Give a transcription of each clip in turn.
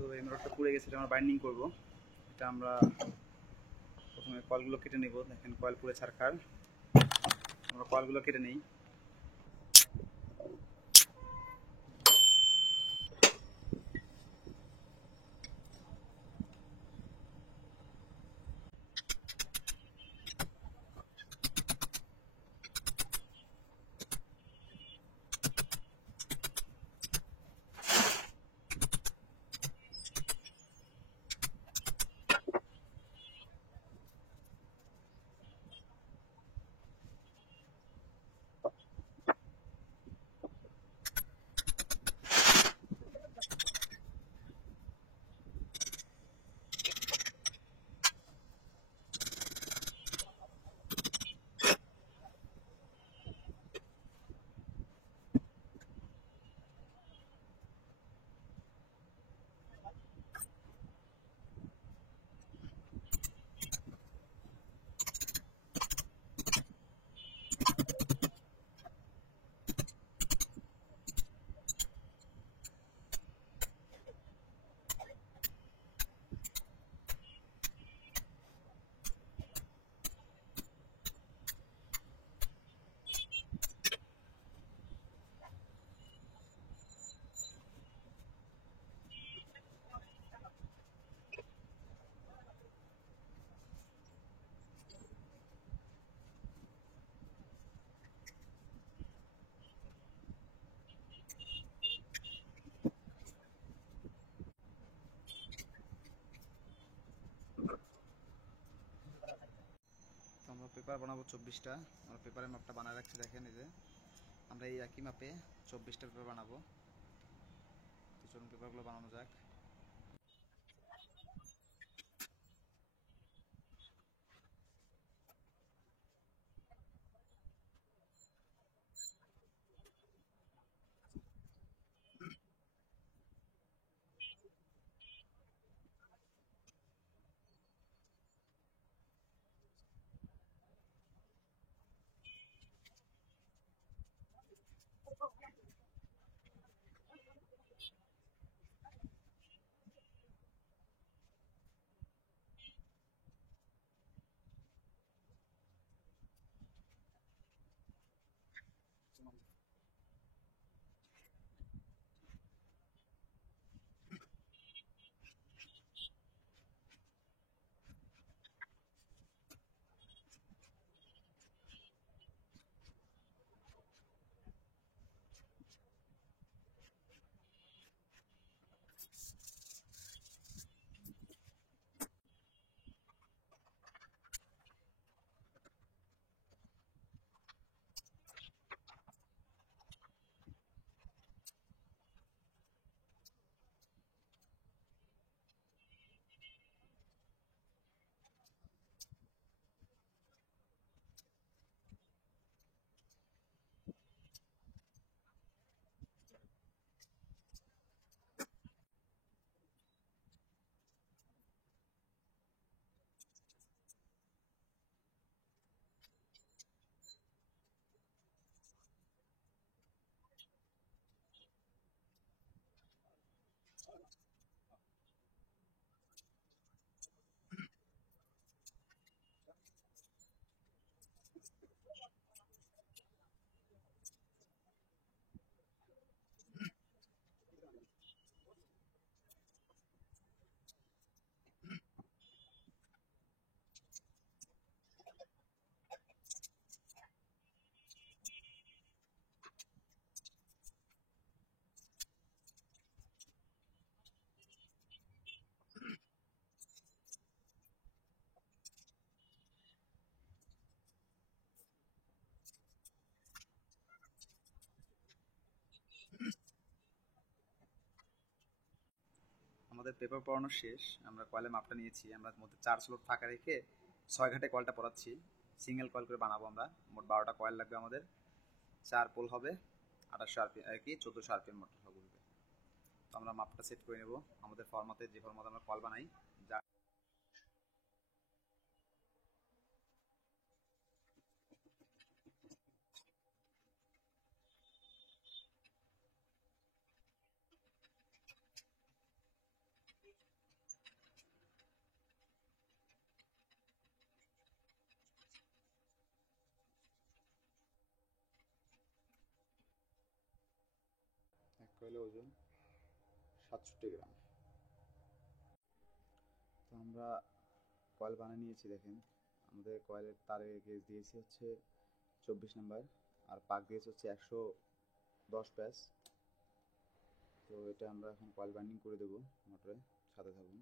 তো এই মোটরটা পুড়ে গেছে, এটা আমরা বাইন্ডিং করবো। এটা আমরা প্রথমে কয়েলগুলো কেটে নেব। দেখেন কয়েল পুড়ে ছারখার, আমরা কয়েলগুলো কেটে নিই। তো আমরা পেপার বানাবো 24টা। আমরা পেপারের মাপটা বানায় রাখছি, দেখেন এই যে আমরা এই একই মাপে 24টা পেপার বানাবো। তো চলুন পেপারগুলো বানানো যাক। আমাদের পেপার পড়ানো শেষ। আমরা কয়েলের মাপটা নিয়েছি, আমরা মধ্যে 4 স্লট ফাঁকা রেখে 6 ঘাটে কয়েলটা পড়াচ্ছি। সিঙ্গেল কয়েল করে বানাবো আমরা। মোট 12টা কয়েল লাগবে আমাদের। 4 পোল হবে, 2800 আরপিএম আর কি 1400 আরপিএম মোটর হবে। তো আমরা মাপটা সেট করে নেব আমাদের ফরম্যাটে, যে ফরম্যাটে আমরা কয়েল বানাই। যা কয়েলের ওজন 67 গ্রাম। তো আমরা কয়েল বানিয়ে নিয়েছি। দেখেন আমাদের কয়েলের তারের গেজ দিয়েছি হচ্ছে 24 নম্বর, আর পাক দিয়েছে হচ্ছে 110 প্যাচ। তো এটা আমরা এখন কয়েল বাইন্ডিং করে দেবো মোটরে, সাথে থাকুন।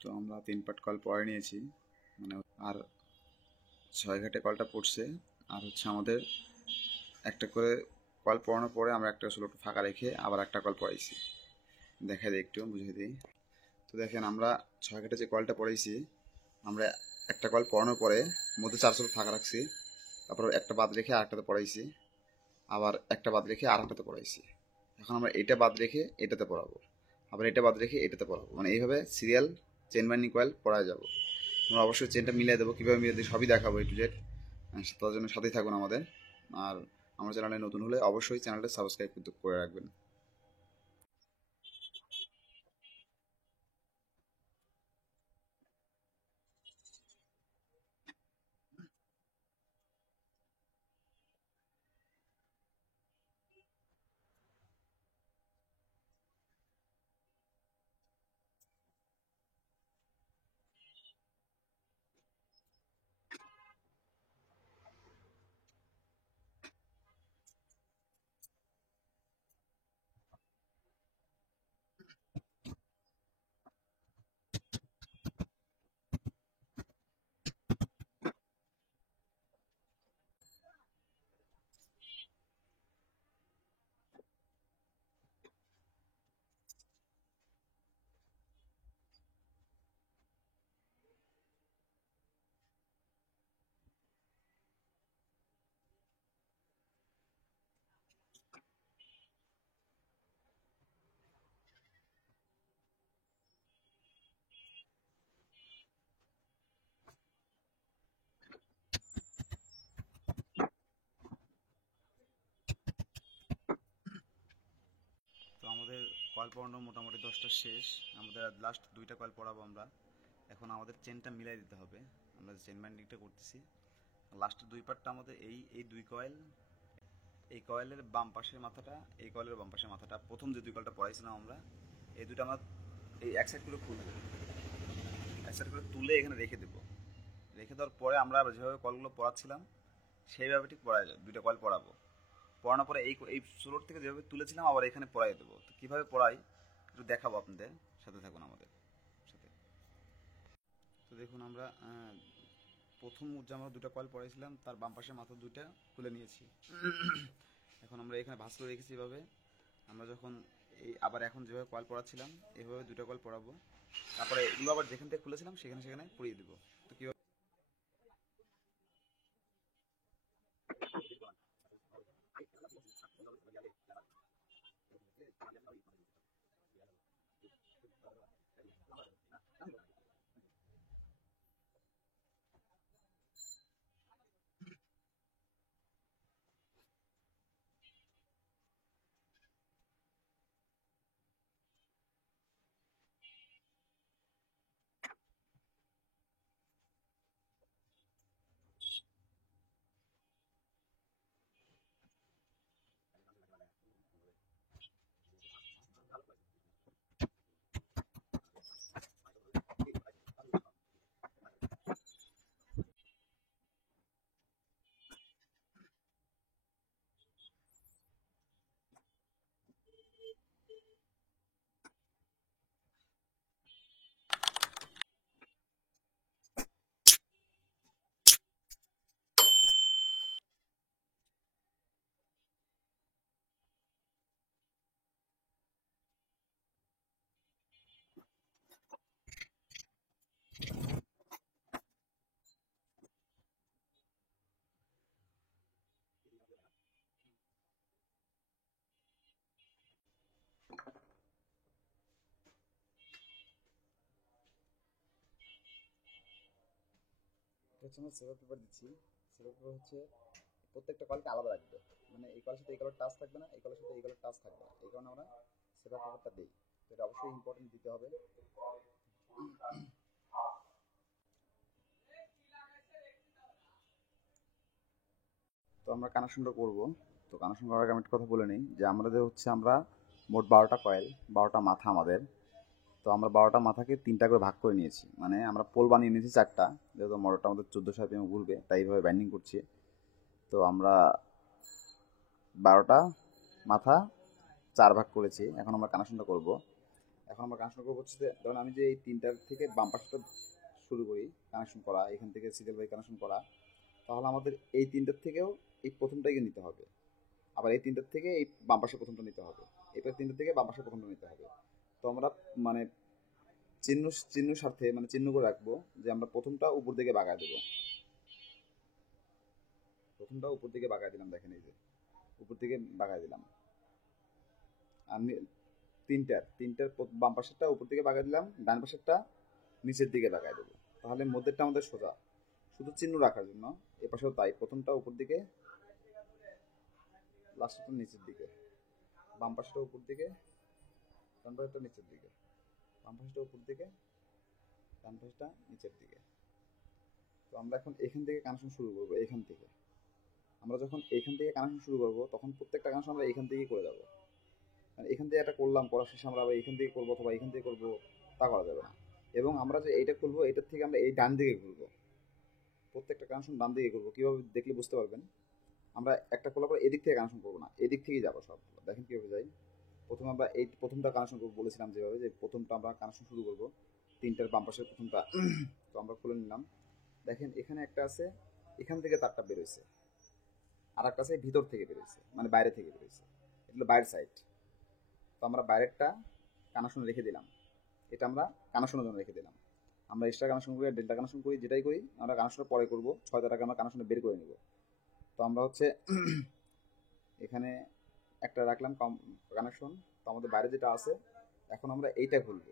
তো আমরা 3 পার্ট কয়েল পরে নিয়েছি, মানে আর 6 ঘাটে কয়েলটা পড়ছে। আর হচ্ছে আমাদের একটা করে কয়েল পড়ানোর পরে আমরা একটা স্লট ফাঁকা রেখে আবার একটা কয়েল পড়াইছি। দেখাই দিই, একটু বুঝিয়ে দিই। তো দেখেন আমরা 6 ঘাটে যে কয়েলটা পড়াইছি, আমরা একটা কয়েল পড়ানোর পরে মধ্যে 4 স্লট ফাঁকা রাখছি, তারপর একটা বাদ রেখে আরেকটাতে পড়াইছি, আবার একটা বাদ রেখে আরেকটাতে পড়াইছি। এখন আমরা এটা বাদ রেখে এটাতে পড়াবো, আবার এটা বাদ রেখে এটাতে পড়াবো, মানে এইভাবে সিরিয়াল চেন বাইন্ডিং কয়েল পড়ায় যাবো। আমরা অবশ্যই চেনটা মিলিয়ে দেবো, কীভাবে মিলিয়ে দিই সবই দেখাবো A to Z। তার জন্য সাথেই থাকুন আমাদের। আর আমার চ্যানেলে নতুন হলে অবশ্যই চ্যানেলটা সাবস্ক্রাইব করে রাখবেন। তো আমাদের কয়েল পড়ানো মোটামুটি 10টা শেষ। আমাদের লাস্ট 2টা কয়েল পড়াবো আমরা। এখন আমাদের চেনটা মিলাই দিতে হবে, আমরা চেন বাইন্ডিংটা করতেছি। লাস্টের 2 পার্টটা আমাদের এই 2 কয়েল, এই কয়েলের বাম পাশের মাথাটা, এই কয়েলের বাম পাশের মাথাটা, প্রথম যে 2 কয়েলটা পড়াইছিলাম আমরা, এই দুটো আমরা এই এক সাইড করে খুলবো, এক সাইড করে তুলে এখানে রেখে দেবো। রেখে দেওয়ার পরে আমরা যেভাবে কলগুলো পড়াচ্ছিলাম সেইভাবে ঠিক পড়ায় যায়। 2টা কয়েল পড়াবো, পড়ানোর পরে এই স্লোট থেকে যেভাবে তুলেছিলাম আবার এখানে পড়াই দেবো। তো কীভাবে পড়াই একটু দেখাবো আপনাদের, সাথে থাকুন আমাদের সাথে। তো দেখুন আমরা প্রথম যে আমরা 2টা কয়েল পড়াইছিলাম তার বাম পাশের মাথা 2টা খুলে নিয়েছি। এখন আমরা এখানে ভাঁজ করে রেখেছি এভাবে। আমরা যখন আবার এখন যেভাবে কয়েল পড়াচ্ছিলাম এইভাবে 2টা কয়েল পড়াবো, তারপরে এগুলো আবার যেখান থেকে খুলেছিলাম সেখানে সেখানে পড়িয়ে দেবো। তো কীভাবে এটা হচ্ছে আমরা সেভার পেপার দিচ্ছি। সেভার পেপার হচ্ছে প্রত্যেকটা কয়েলকে আলাদা রাখবে, মানে এই কয়েলের সাথে এই কয়েলের টাচ থাকবে না, এই কয়েলের সাথে এই কয়েলের টাচ থাকবে না, এই কারণে আমরা সেভার পেপারটা দিই। তো এটা অবশ্যই ইম্পর্টেন্ট দিতে হবে। তো আমরা কানেকশনটা করব। তো কানেকশন করার আগে আমি একটা কথা বলে নিই যে আমাদের হচ্ছে আমরা মোট 12টা কয়েল, 12টা মাথা আমাদের। তো আমরা 12টা মাথাকে 3টা করে ভাগ করে নিয়েছি, মানে আমরা পোল বানিয়ে নিয়েছি 4টা, যেহেতু মোটরটা আমাদের 1400 RPM ঘুরবে তাই এইভাবে বাইন্ডিং করছি। তো আমরা 12টা মাথা 4 ভাগ করেছি। এখন আমরা কানেকশনটা করব। এখন আমরা কানেকশন করবো হচ্ছে, ধরুন আমি যে এই 3টার থেকে বাম পাশটা শুরু করি কানেকশন করা, এখান থেকে সিরিয়াল বাই কানেকশন করা, তাহলে আমাদের এই 3টার থেকেও এই প্রথমটাকে নিতে হবে, আবার এই 3টার থেকে এই বাম পাশে প্রথমটা নিতে হবে, এরপর 3টার থেকে বাম পাশে প্রথমটা নিতে হবে। তো আমরা মানে চিহ্ন চিহ্ন সাথে মানে চিহ্ন করে রাখবো যে আমরা প্রথমটা উপর দিকে বাগায় দেবো। প্রথমটা উপর দিকে বাগায় দিলাম, দেখেন এই যে উপর দিকে বাগায় দিলাম। আমি তিনটার বাম পাশেরটা উপর দিকে বাগায় দিলাম, ডান পাশেরটা নিচের দিকে বাগায় দেবো। তাহলে মধ্যেরটা আমাদের সোজা, শুধু চিহ্ন রাখার জন্য। এ পাশেও তাই, প্রথমটা উপর দিকে, লাস্টেরটা নিচের দিকে, বাম পাশটা উপর দিকে, ডান পাশেরটা নিচের দিকে, বাম পাশটা উপর দিকে, ডান পাশটা নিচের দিকে। তো আমরা এখন এখান থেকে কানেকশন শুরু করবো। এখান থেকে আমরা যখন এখান থেকে কানেকশন শুরু করবো তখন প্রত্যেকটা কানেকশন আমরা এখান থেকেই করে যাবো। মানে এখান থেকে একটা করলাম, করার শেষে আমরা আবার এখান থেকে করবো অথবা এখান থেকে করবো, তা করা যাবে না। এবং আমরা যে এইটা করবো এটার থেকে আমরা এই ডান দিকে ঘুরবো, প্রত্যেকটা কানেকশন ডান দিকে করবো। কীভাবে দেখলে বুঝতে পারবেন, আমরা একটা করলার পর এদিক থেকে কানেকশন করবো না, এদিক থেকেই যাবো সব। দেখেন কীভাবে যাই। প্রথমে আমরা এই প্রথমটা কানেকশন করবো, বলেছিলাম যেভাবে, যে প্রথমটা আমরা কানেকশন শুরু করবো 3টার বাম পাশের প্রথমটা। তো আমরা খুলে নিলাম। দেখেন এখানে একটা আছে, এখান থেকে তারটা বেরোইছে, আর একটা আছে ভিতর থেকে বেরোইছে, মানে বাইরে থেকে বেরোইছে, এটা বাইরের সাইড। তো আমরা বাইরেরটা কানেকশন রেখে দিলাম, এটা আমরা কানেকশনের জন্য রেখে দিলাম। আমরা এক্সট্রা কানেকশন করি, ডেল্টা কানেকশন করি, যেটাই করি আমরা কানেকশনের পরে করবো, 6 টাকা আমরা কানেকশনে বের করে নেব। তো আমরা হচ্ছে এখানে একটা রাখলাম কানেকশন। তো আমাদের বাইরে যেটা আছে, এখন আমরা এইটা খুলবো,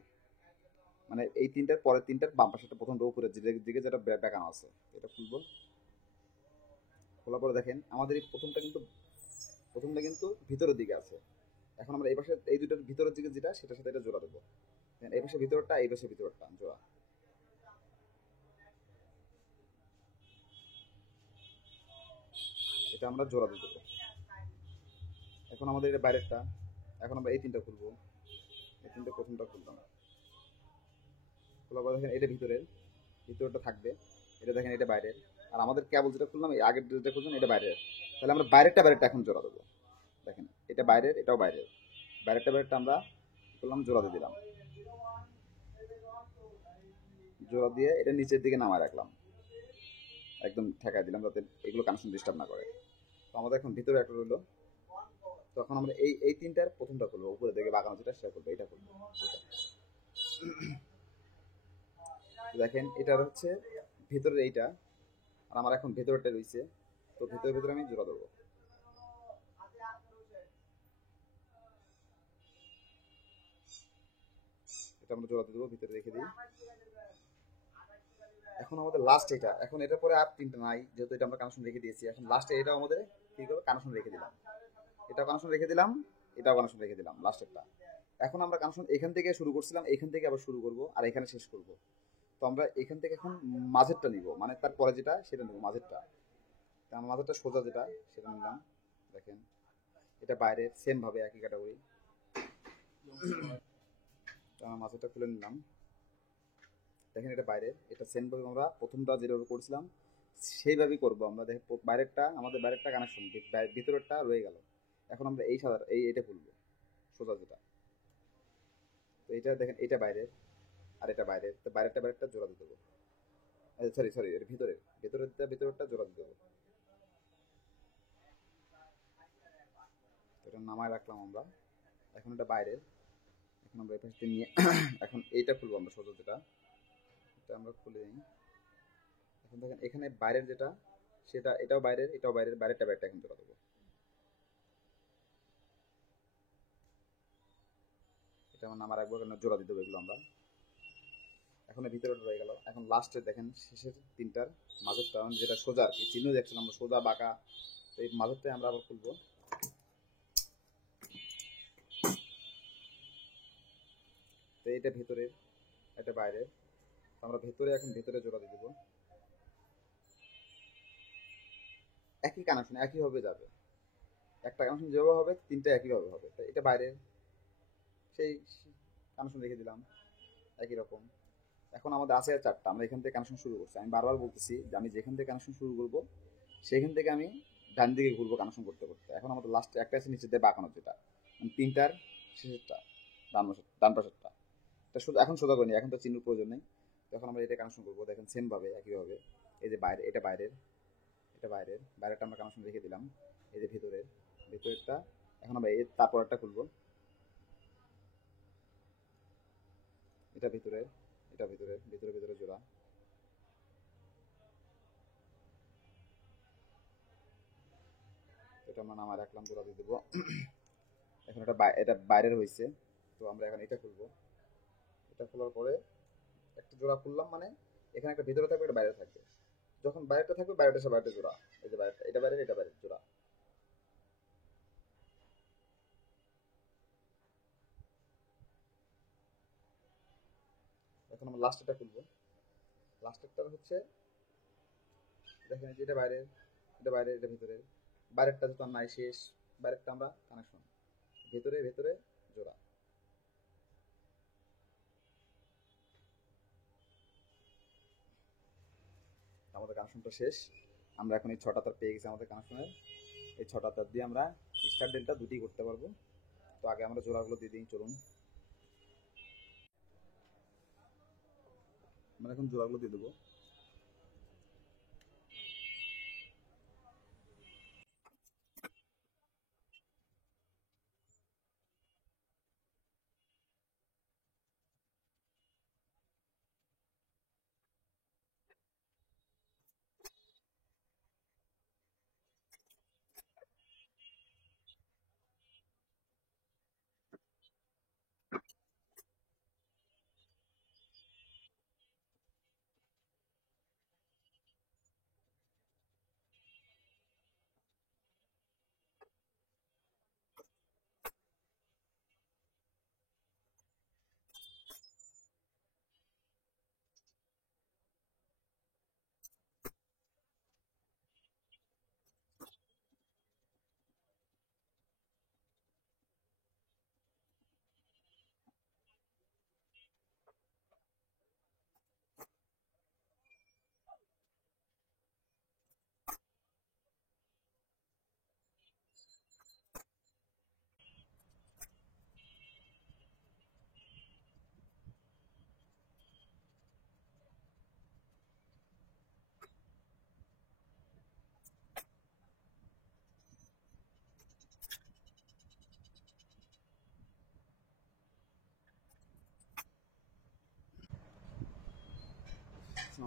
মানে এই 3টার পরের 3টার বাম পাশেটা প্রথমটা উপরের দিকে যেটা বেঁকানো আছে, এটা খুলবো। খোলার পরে দেখেন আমাদের এই প্রথমটা কিন্তু ভিতরের দিকে আছে। এখন আমরা এই পাশে এই দুটার ভিতরের দিকে যেটা, সেটার সাথে এটা জোড়া দেবো। এই পাশে ভিতরটা, এই পাশে ভিতরটা জোড়া, এটা আমরা জোড়া দিয়ে দেবো। এখন আমাদের এটা বাইরেরটা। এখন আমরা এই 3টা খুলবো, এই 3টে প্রথমটা খুললাম। খোলার পর দেখেন এটা ভিতরটা থাকবে, এটা দেখেন এটা বাইরের। আর আমাদের কেবল যেটা খুললাম, এই আগের যেটা খুললাম এটা বাইরের। তাহলে আমরা বাইরেরটা এখন জোড়া দেবো। দেখেন এটা বাইরের, এটাও বাইরের, বাইরেরটা আমরা করলাম, জোড়া দিয়ে দিলাম। জোড়া দিয়ে এটা নিচের দিকে নামায় রাখলাম, একদম ঠেকায় দিলাম যাতে এগুলো কানেকশন ডিস্টার্ব না করে। তো আমাদের এখন ভিতরে একটা রইলো। তখন আমরা এই 3টার প্রথমটা খুলবো, উপরে দিকে বাগানো যেটা সেটা করবো, এটা করবো। দেখেন এটার হচ্ছে ভেতরের এইটা, আর আমার এখন ভেতরটা রয়েছে। তো ভেতরে আমি জোড়া দেবো, এটা আমরা জোড়া দিয়ে দেবো, ভিতরে রেখে দিই। এখন আমাদের লাস্ট এটা, এখন এটার পরে আর 3টা নাই, যেহেতু এটা আমরা কানেকশন রেখে দিয়েছি। এখন লাস্টে এটা আমাদের কি করবো, কানেকশন রেখে দিলাম, এটাও কানেকশন রেখে দিলাম, এটাও কানেকশন রেখে দিলাম, লাস্টেরটা। এখন আমরা কানেকশন এখান থেকে শুরু করছিলাম, এখান থেকে আবার শুরু করব, আর এখানে শেষ করব। তো আমরা এখান থেকে এখন মাঝেরটা নিব, মানে তারপরে যেটা সেটা নেব, মাঝেরটা। তো আমার মাঝেরটা সোজা যেটা, সেটা নিলাম। দেখেন এটা বাইরে, সেম ভাবে একই ক্যাটাগরি। তো আমার মাঝেরটা খুলে নিলাম। দেখেন এটা বাইরে, এটা সেম ভাবে আমরা প্রথমটা যেভাবে করছিলাম সেইভাবেই করবো আমরা। দেখেন আমাদের বাইরেরটা কানেকশন, ভিতরেরটা রয়ে গেল। এখন আমরা এই সাদা এটা খুলবো, সোজা যেটা। তো এটা দেখেন এটা বাইরের, আর এটা বাইরের। তো বাইরেরটা জোড়া দিয়ে দেবো। সরি, এর ভিতরেরটা জোড়া দিয়ে দেবো। এটা নামায় রাখলাম আমরা। এখন এটা বাইরের, এখন আমরা এই পাশে নিয়ে এখন এইটা খুলবো আমরা, সোজা যেটা, এটা আমরা খুলে নিই। এখন দেখেন এখানে বাইরের যেটা, সেটা এটাও বাইরের, এটাও বাইরের, বাইরেরটা এখন জোড়া দেবো। এটা আমার নামা রাখবো, কারণ জোড়া দিতে হবে এগুলো আমরা। এখন এর ভিতরে রয়ে গেল। এখন লাস্টে দেখেন শেষের তিনটার মাঝেরটা মানে যেটা সোজা আর কি চিহ্ন দেখছিলাম আমরা সোজা বাঁকা, তো এই মাঝেরটাই আমরা আবার খুলবো। তো এটা ভেতরে, এটা বাইরে, তো আমরা ভেতরে এখন ভেতরে জোড়া দিয়ে দেবো। একই কানেকশন একইভাবে যাবে, একটা কানেকশন যেভাবে হবে তিনটা একইভাবে হবে। তো এটা বাইরে সেই কানেকশন রেখে দিলাম একই রকম। এখন আমাদের আছে চারটা, আমরা এখান থেকে কানেকশন শুরু করছি। আমি বারবার বলতেছি যে আমি যেখান থেকে কানেকশন শুরু করবো সেখান থেকে আমি ডান দিকে ঘুরবো কানেকশন করতে করতে। এখন আমাদের লাস্টে একটা আছে নিচে দিয়ে বাঁকানো, যেটা তিনটার শেষেরটা, ডান পাশেরটা, এটা শুধু এখন সোজা করিনি, এখন তো চিহ্নের প্রয়োজন নেই। তখন আমরা এটা কানেকশন করবো দেখেন সেম ভাবে একইভাবে। এই যে বাইরে, এটা বাইরের, এটা বাইরের, বাইরেটা আমরা কানেকশন রেখে দিলাম। এই যে ভিতরের, ভিতরেরটা এখন আমরা এর তারপরটা খুলবো। এটা ভিতরের, এটা ভিতরের, ভিতরে ভিতরে জোড়া। এটা আমরা নামা রাখলাম, জোড়া দিয়ে দেবো। এখন এটা বাইরের হয়েছে, তো আমরা এখন এটা খুলবো। এটা খোলার পরে একটা জোড়া খুললাম, মানে এখানে একটা ভিতরে থাকবে, একটা বাইরে থাকবে। যখন বাইরেটা থাকবে বাইরেটা সে বাইরেটা জোড়া, এই যে বাইরেটা, এটা বাইরে, এটা বাইরে জোড়া। এখন আমরা লাস্টেরটা খুলবো। লাস্টেরটা হচ্ছে দেখেন যে এটা বাইরে, এটা বাইরে, এটা ভিতরে। বাইরেরটা তো আর নাই, শেষ। বাইরেরটা আমরা কানেকশন, ভেতরে ভেতরে জোড়া। আমাদের কানেকশনটা শেষ। আমরা এখন এই ছটা তার পেয়ে গেছি আমাদের কানেকশনের। এই ছটা তার দিয়ে আমরা স্টার ডেল্টা দুটি করতে পারবো। তো আগে আমরা জোড়াগুলো দিয়ে দিই, চলুন। আমরা এখন জোড়াগুলো দিয়ে দেবো।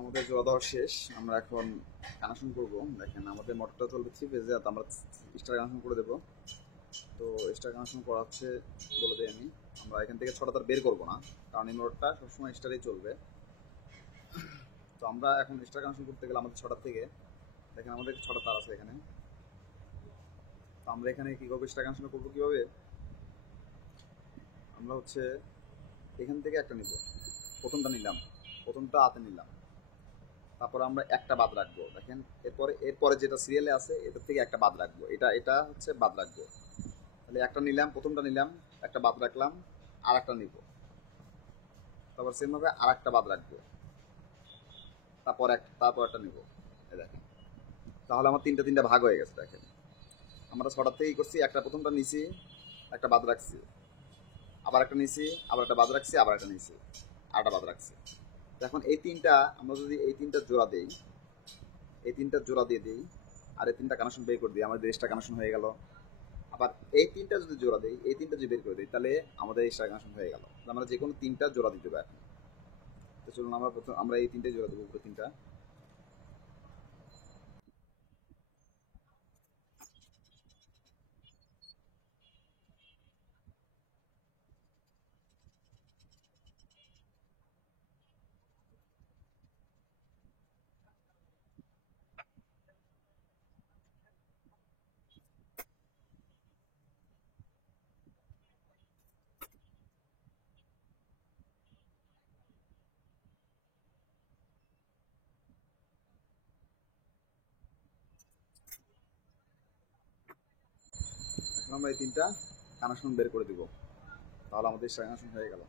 আমাদের জোড়া দেওয়া শেষ। আমরা এখন কানেকশন করবো। দেখেন আমাদের মোটরটা চলবে 3 ফেজে, আমরা স্টার কানেকশন করে দেবো। তো স্টার কানেকশন করা হচ্ছে বলে দিই আমি। আমরা এখান থেকে ছটা তার বের করবো না, কারণ এই মোটরটা সবসময় স্টারেই চলবে। তো আমরা এখন স্টার কানেকশন করতে গেলে আমাদের ছটার থেকে, দেখেন আমাদের ছটা তার আছে এখানে। তো আমরা এখানে কী করবো, স্টার কানেকশন করবো কীভাবে, আমরা হচ্ছে এখান থেকে একটা নিব, প্রথমটা নিলাম, প্রথমটা হাতে নিলাম, তারপর আমরা একটা বাদ রাখবো। দেখেন এরপরে যেটা সিরিয়ালে আছে এটার থেকে একটা বাদ রাখবো, এটা এটা হচ্ছে বাদ রাখবো। তাহলে একটা নিলাম, প্রথমটা নিলাম, একটা বাদ রাখলাম, আর একটা নিব, তারপর সেমভাবে আর একটা বাদ রাখবো, তারপর একটা নিব। দেখেন তাহলে আমার তিনটা তিনটা ভাগ হয়ে গেছে। দেখেন আমরা ছটার থেকেই করছি, একটা প্রথমটা নিছি, একটা বাদ রাখছি, আবার একটা নিছি, আবার একটা বাদ রাখছি, আবার একটা নিছি, আর একটা বাদ রাখছি। এখন এই তিনটা আমরা যদি এই তিনটা জোড়া দেই, এই তিনটা জোড়া দিয়ে দিই, আর এই তিনটা কানেকশন বের করে দিই, আমাদের এক্সট্রা কানেকশন হয়ে গেল। আবার এই তিনটা যদি জোড়া দিই, এই তিনটা যদি বের করে দিই, তাহলে আমাদের এক্সট্রা কানেকশন হয়ে গেল। আমরা যে কোনো তিনটা জোড়া দিতে পারি এখন। তো চলুন আমরা এই তিনটে জোড়া দেবো, উপরে তিনটা। আমরা এই 3টা কানেকশন বের করে দিব, তাহলে আমাদের কানেকশন হয়ে গেল।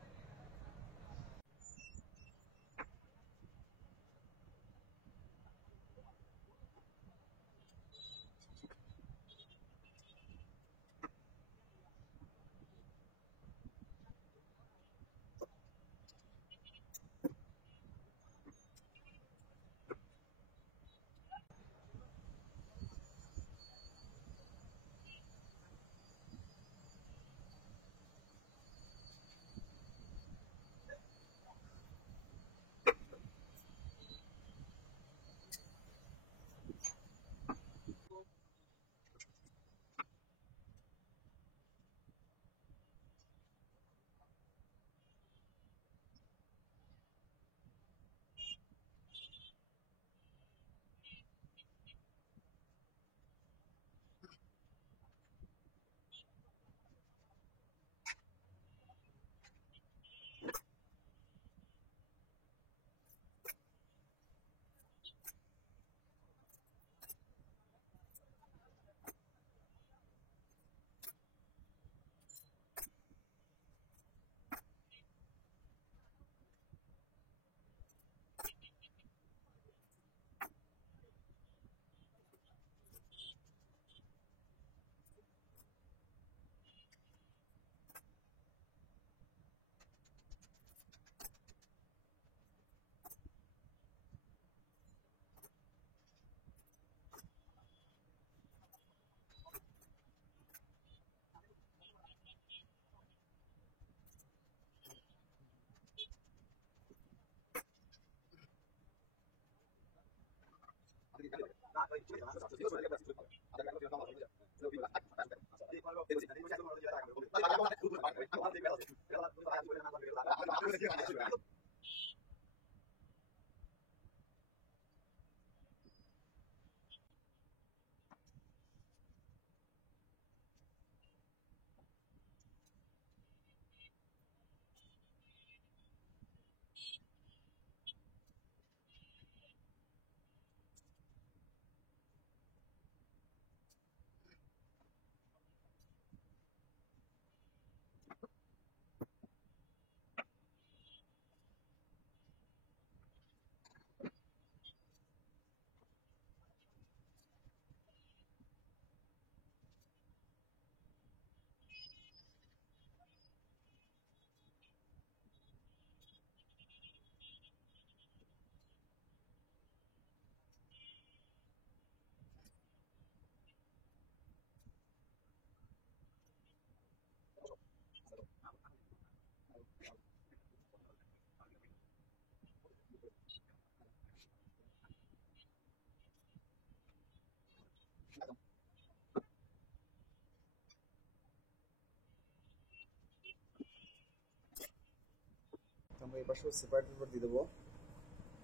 আমরা এই পাশেও সেপারেট পেপার দিয়ে দেবো।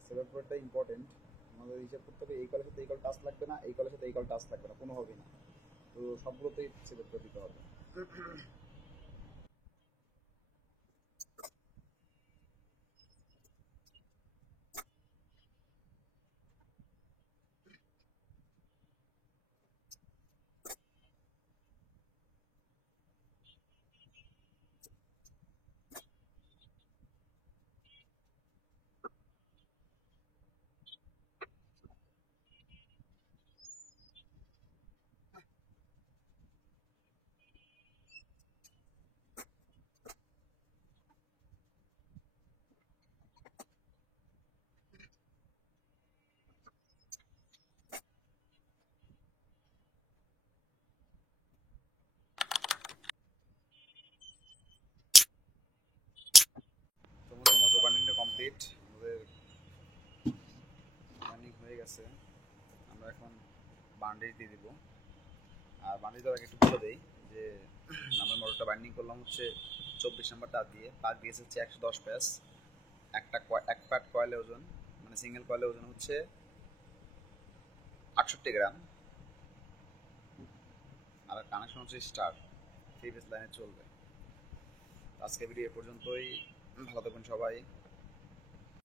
সেপারেট পেপারটা ইম্পর্টেন্ট, আমাদের হিসাব করতে হবে এই কলের সাথে এই কল টাচ লাগবে না, এই কলের সাথে এই কল টাচ লাগবে না, কোনোভাবেই না। তো সবগুলোতেই সেপারেট পেপার দিতে হবে। তোমাদের মোটর বার্নিংটা কমপ্লিট, আমাদের বার্নিং হয়ে গেছে। আমরা এখন বান্ডেজ দিয়ে দিব। আর বান্ডেজ দেওয়ার আগে একটু বলে দেই যে আমরা মোটরটা বার্নিং করলাম হচ্ছে 24 নম্বর তার দিয়ে, প্লাগ দিয়েছে হচ্ছে 110 প্যাস। এক পার্ট কয়েলের ওজন, মানে সিঙ্গেল কয়েলের ওজন হচ্ছে 68 গ্রাম। আর কানেকশন হচ্ছে স্টার, 3 ফেজ লাইনে চলবে। আজকে ভিডিও এ পর্যন্তই, ভালো থাকবেন সবাই।